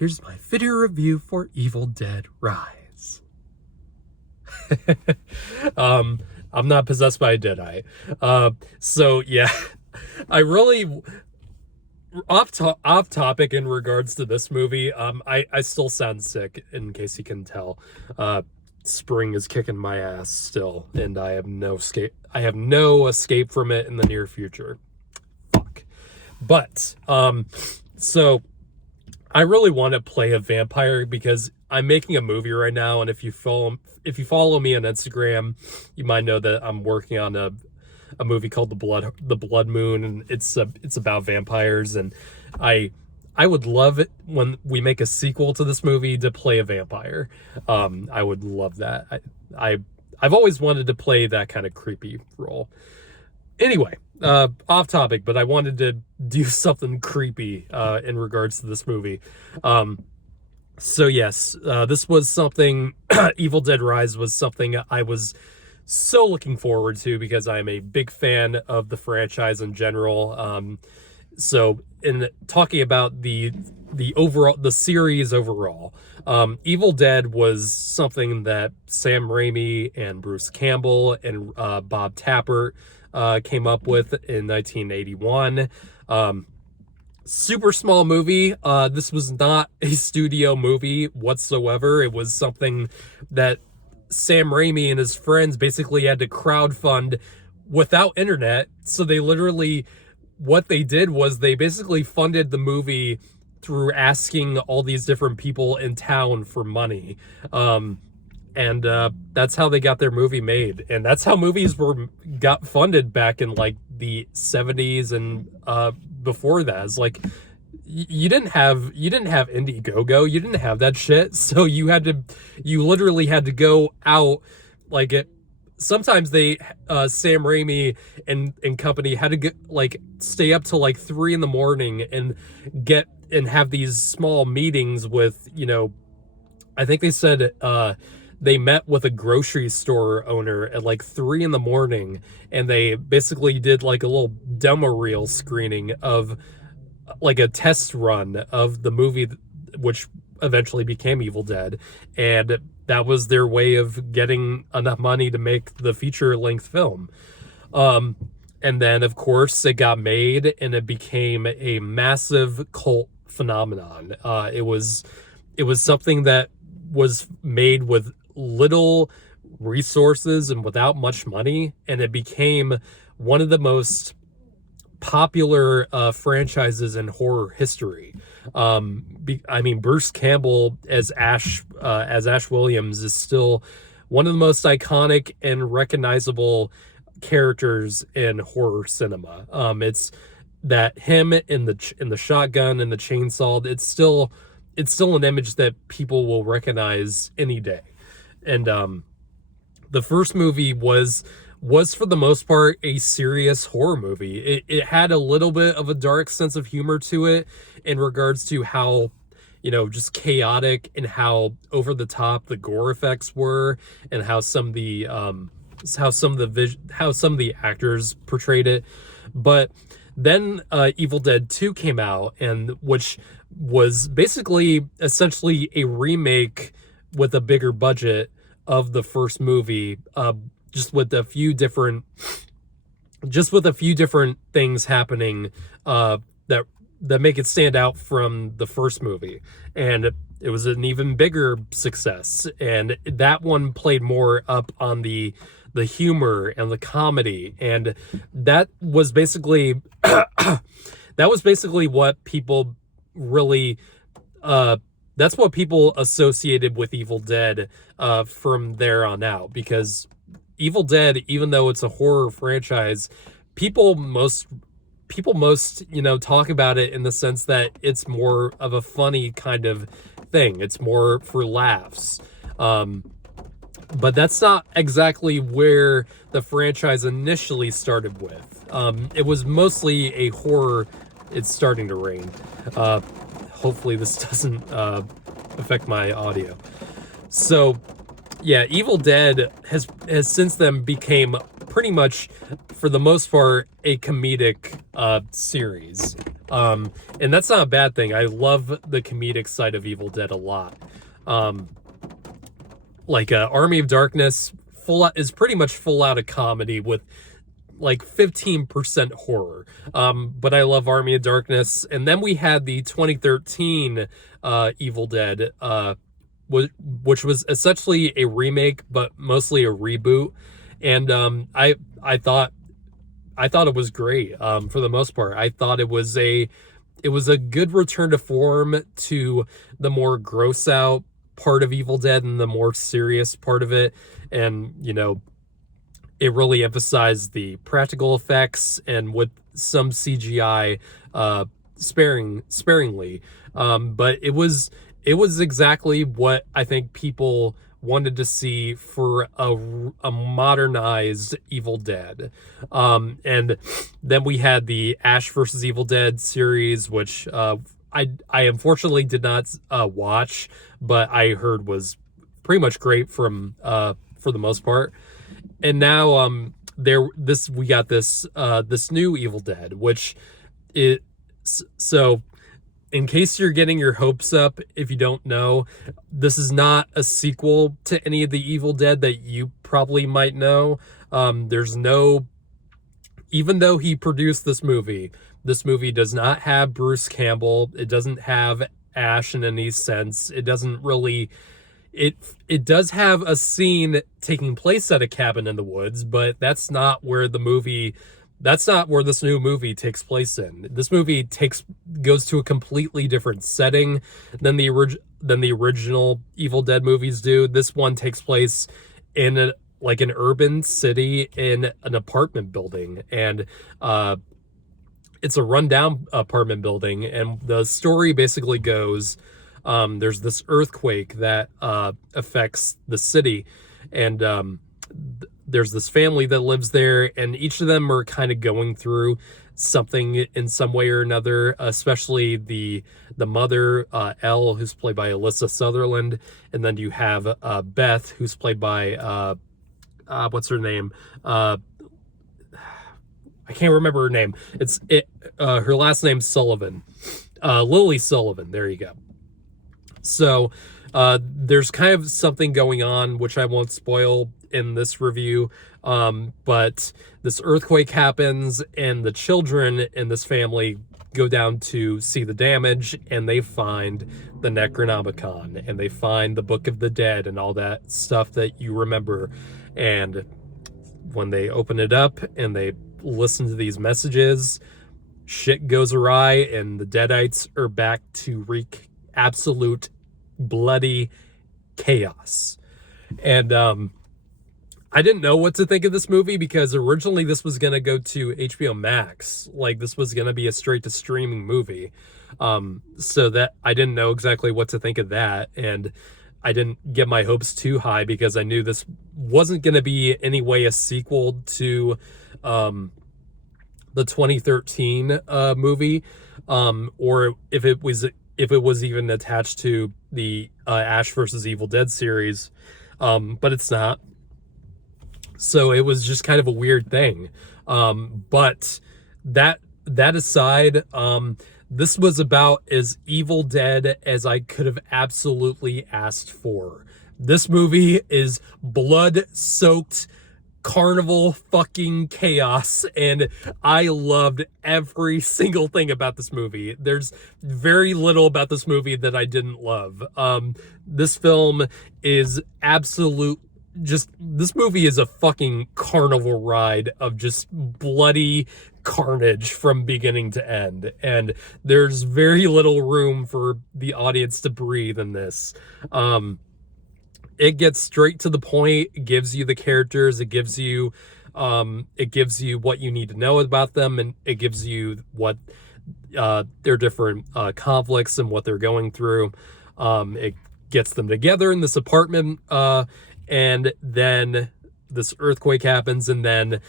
here's my video review for Evil Dead Rise. I'm not possessed by a Deadeye. So yeah, I really off topic in regards to this movie. I still sound sick, in case you can tell. Spring is kicking my ass still, and I have no escape from it in the near future. Fuck. But so I really want to play a vampire because I'm making a movie right now, and if you follow me on Instagram, you might know that I'm working on a movie called The Blood Moon, and it's about vampires, and I would love it when we make a sequel to this movie to play a vampire. I would love that. I've always wanted to play that kind of creepy role. Anyway, off topic, but I wanted to do something creepy in regards to this movie. So yes, this was something, Evil Dead Rise was something I was so looking forward to because I'm a big fan of the franchise in general. So in talking about the series overall, Evil Dead was something that Sam Raimi and Bruce Campbell and Bob Tappert came up with in 1981. Super small movie. This was not a studio movie whatsoever. It was something that Sam Raimi and his friends basically had to crowdfund without internet. So they literally, what they did was they basically funded the movie through asking all these different people in town for money. And that's how they got their movie made. And that's how movies got funded back in like the 70s and before that. It's like you didn't have Indiegogo, you didn't have that shit, so you literally had to go out. Like sometimes they Sam Raimi and company had to stay up till like 3 a.m. and have these small meetings with, I think they said they met with a grocery store owner at like 3 a.m. and they basically did like a little demo reel screening of like a test run of the movie, which eventually became Evil Dead. And that was their way of getting enough money to make the feature-length film. And then, of course, it got made and it became a massive cult phenomenon. It was something that was made with little resources and without much money, and it became one of the most popular franchises in horror history. I mean, Bruce Campbell as Ash Williams is still one of the most iconic and recognizable characters in horror cinema. It's that him in the shotgun and the chainsaw. It's still an image that people will recognize any day. And the first movie was for the most part a serious horror movie. It had a little bit of a dark sense of humor to it in regards to how, just chaotic and how over the top the gore effects were, and how some of the actors portrayed it. But then Evil Dead 2 came out, and which was basically essentially a remake with a bigger budget of the first movie, just with a few different things happening that make it stand out from the first movie. And it was an even bigger success, and that one played more up on the humor and the comedy, and that was basically what people really that's what people associated with Evil Dead from there on out. Because Evil Dead, even though it's a horror franchise, people most talk about it in the sense that it's more of a funny kind of thing. It's more for laughs. But that's not exactly where the franchise initially started with. It was mostly a horror. It's starting to rain. Hopefully this doesn't affect my audio. So yeah, Evil Dead has since then became pretty much, for the most part, a comedic series. And that's not a bad thing. I love the comedic side of Evil Dead a lot. Army of Darkness is pretty much full out of comedy with like 15% horror. But I love Army of Darkness. And then we had the 2013 Evil Dead, which was essentially a remake, but mostly a reboot. And I thought it was great. For the most part, I thought it was a good return to form to the more gross out part of Evil Dead and the more serious part of it. And, you know, it really emphasized the practical effects and with some CGI sparingly. But it was exactly what I think people wanted to see for a modernized Evil Dead. And then we had the Ash versus Evil Dead series, which I unfortunately did not watch, but I heard was pretty much great from for the most part. And now we got this new Evil Dead, which is so. In case you're getting your hopes up, if you don't know, this is not a sequel to any of the Evil Dead that you probably might know. There's no, even though he produced this movie does not have Bruce Campbell. It doesn't have Ash in any sense. It doesn't really. It does have a scene taking place at a cabin in the woods, but that's not where this new movie takes place in. This movie goes to a completely different setting than the original Evil Dead movies do. This one takes place in an urban city in an apartment building, and it's a rundown apartment building, and the story basically goes, there's this earthquake that affects the city, and there's this family that lives there, and each of them are kind of going through something in some way or another, especially the mother, Elle, who's played by Alyssa Sutherland, and then you have Beth, who's played by what's her name? I can't remember her name. Her last name's Sullivan. Lily Sullivan. There you go. So there's kind of something going on, which I won't spoil in this review, but this earthquake happens, and the children in this family go down to see the damage, and they find the Necronomicon, and they find the Book of the Dead and all that stuff that you remember. And when they open it up and they listen to these messages, shit goes awry, and the Deadites are back to wreak absolute bloody chaos. And I didn't know what to think of this movie, because originally this was going to go to HBO Max. Like, this was going to be a straight to streaming movie. So that I didn't know exactly what to think of that. And I didn't get my hopes too high, because I knew this wasn't going to be anyway a sequel to the 2013 movie, or if it was even attached to the Ash versus Evil Dead series, but it's not. So it was just kind of a weird thing. But that aside, this was about as Evil Dead as I could have absolutely asked for. This movie is blood-soaked carnival fucking chaos, and I loved every single thing about this movie. There's very little about this movie that I didn't love. This film is this movie is a fucking carnival ride of just bloody carnage from beginning to end, and there's very little room for the audience to breathe in this. It gets straight to the point. It gives you the characters. It gives you what you need to know about them, and it gives you what their different conflicts and what they're going through. It gets them together in this apartment, and then this earthquake happens, and then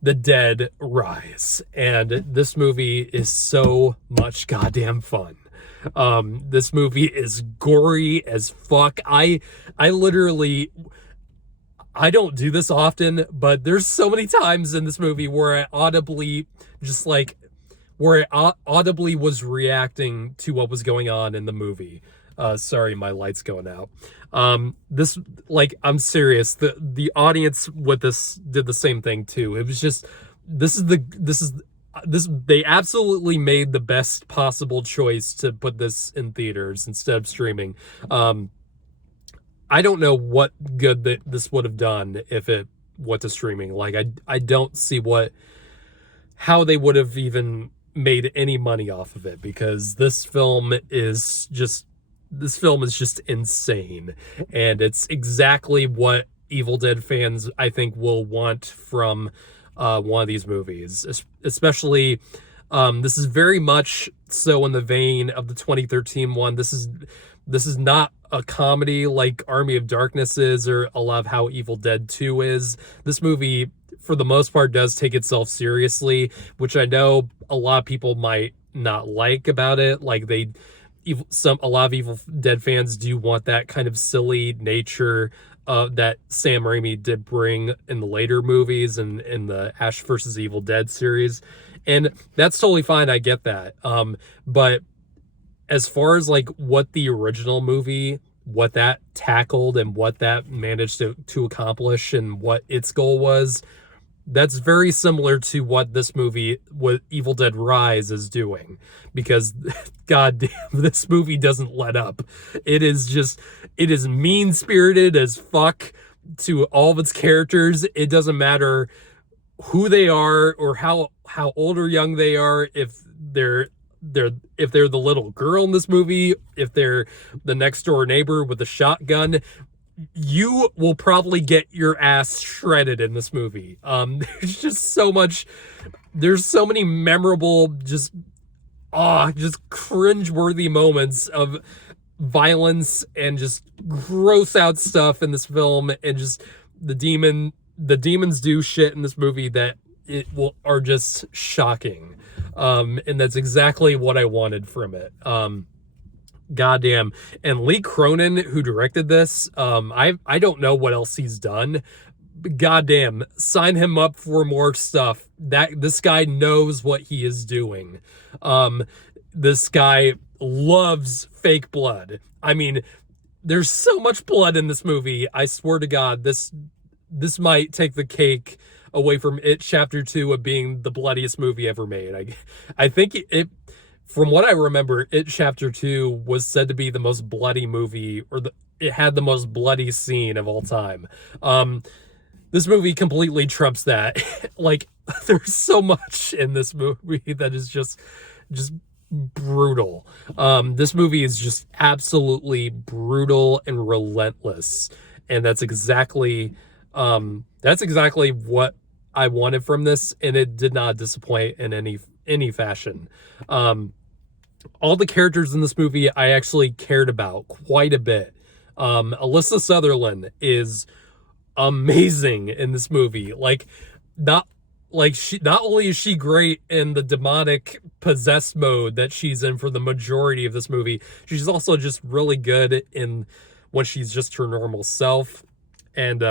the dead rise. And this movie is so much goddamn fun. This movie is gory as fuck. I literally, I don't do this often, but there's so many times in this movie where I audibly just like where it audibly was reacting to what was going on in the movie. Sorry, my light's going out. This, like, I'm serious. The audience with this did the same thing too. It was just, this, they absolutely made the best possible choice to put this in theaters instead of streaming. I don't know what good that this would have done if it went to streaming. Like, I don't see how they would have even made any money off of it, because this film is just insane, and it's exactly what Evil Dead fans, I think, will want from one of these movies. Especially, this is very much so in the vein of the 2013 one. This is not a comedy like Army of Darkness is, or a lot of how Evil Dead 2 is. This movie, for the most part, does take itself seriously, which I know a lot of people might not like about it. Like, a lot of Evil Dead fans do want that kind of silly nature that Sam Raimi did bring in the later movies and in the Ash vs. Evil Dead series. And that's totally fine. I get that. But as far as like what the original movie, what that tackled and what that managed to accomplish and what its goal was, that's very similar to what this movie, what Evil Dead Rise is doing, because goddamn, this movie doesn't let up. It is mean-spirited as fuck to all of its characters. It doesn't matter who they are or how old or young they are, if they're the little girl in this movie, if they're the next door neighbor with a shotgun, you will probably get your ass shredded in this movie. There's just so much, there's so many memorable, just cringe-worthy moments of violence and just gross out stuff in this film, and just the demons do shit in this movie that are just shocking. And that's exactly what I wanted from it. Goddamn. And Lee Cronin, who directed this, I don't know what else he's done. Goddamn, sign him up for more stuff. This guy knows what he is doing. This guy loves fake blood. I mean, there's so much blood in this movie. I swear to God, this might take the cake away from It Chapter 2 of being the bloodiest movie ever made. I think it, from what I remember, It Chapter 2 was said to be the most bloody movie, or it had the most bloody scene of all time. This movie completely trumps that. Like, there's so much in this movie that is just brutal. This movie is just absolutely brutal and relentless, and that's exactly what I wanted from this, and it did not disappoint in any fashion. All the characters in this movie I actually cared about quite a bit. Alyssa Sutherland is amazing in this movie. Not only is she great in the demonic possessed mode that she's in for the majority of this movie, she's also just really good in when she's just her normal self. And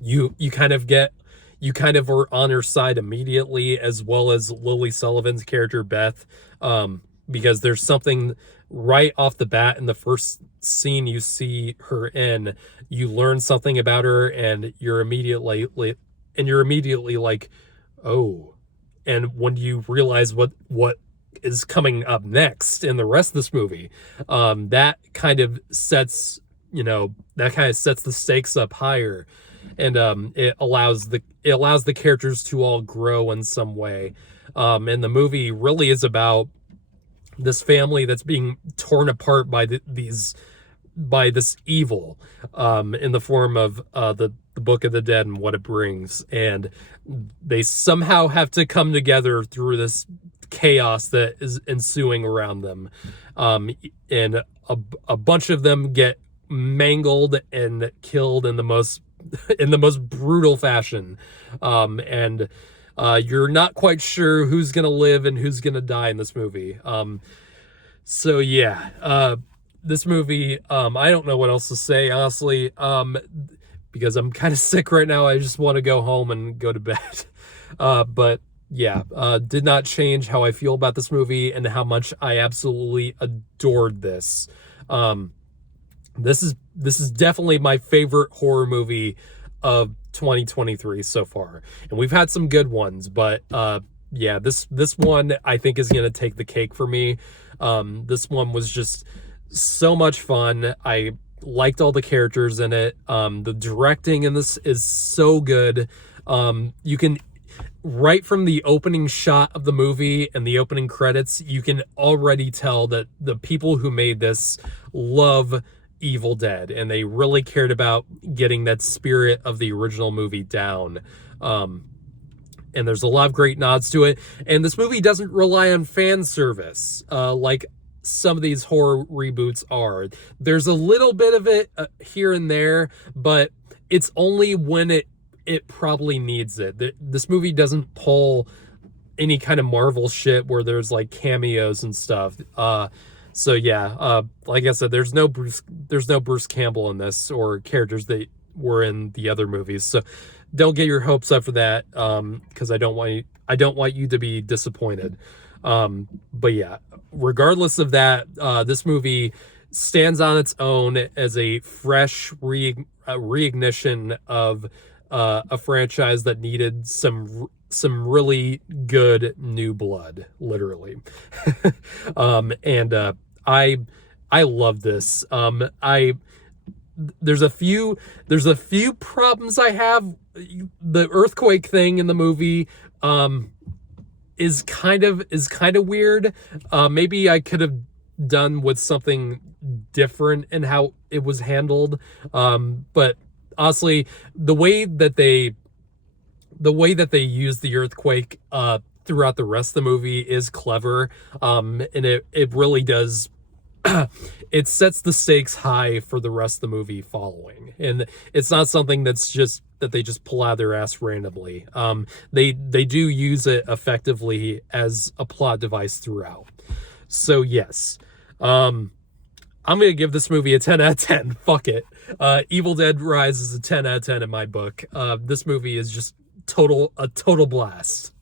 you kind of are on her side immediately, as well as Lily Sullivan's character Beth, because there's something right off the bat in the first scene you see her in. You learn something about her, and you're immediately like, oh. And when you realize what is coming up next in the rest of this movie, that kind of sets the stakes up higher. And it allows the characters to all grow in some way. And the movie really is about this family that's being torn apart by this evil, in the form of the Book of the Dead and what it brings. And they somehow have to come together through this chaos that is ensuing around them. And a bunch of them get mangled and killed in the most brutal fashion. And you're not quite sure who's gonna live and who's gonna die in this movie. So yeah, this movie, I don't know what else to say, honestly, because I'm kind of sick right now. I just want to go home and go to bed. But yeah, did not change how I feel about this movie and how much I absolutely adored this. Um, this is definitely my favorite horror movie of 2023 so far, and we've had some good ones, but yeah, this one I think is gonna take the cake for me. This one was just so much fun. I liked all the characters in it. The directing in this is so good. You can, right from the opening shot of the movie and the opening credits, you can already tell that the people who made this love Evil Dead, and they really cared about getting that spirit of the original movie down. And there's a lot of great nods to it. And this movie doesn't rely on fan service like some of these horror reboots are. There's a little bit of it here and there, but it's only when it probably needs it. This movie doesn't pull any kind of Marvel shit where there's like cameos and stuff. So yeah, like I said, there's no Bruce Campbell in this, or characters that were in the other movies. So don't get your hopes up for that, because I don't want you to be disappointed. But yeah, regardless of that, this movie stands on its own as a fresh reignition of a franchise that needed some really good new blood, literally. And I love this. There's a few problems I have. The earthquake thing in the movie is kind of weird. Maybe I could have done with something different in how it was handled. But honestly, the way that they use the earthquake throughout the rest of the movie is clever. And it really does. It sets the stakes high for the rest of the movie following, and it's not something that they just pull out of their ass randomly. They do use it effectively as a plot device throughout. So yes, I'm gonna give this movie a 10 out of 10. Fuck it. Evil Dead Rise is a 10 out of 10 in my book. This movie is just a total blast.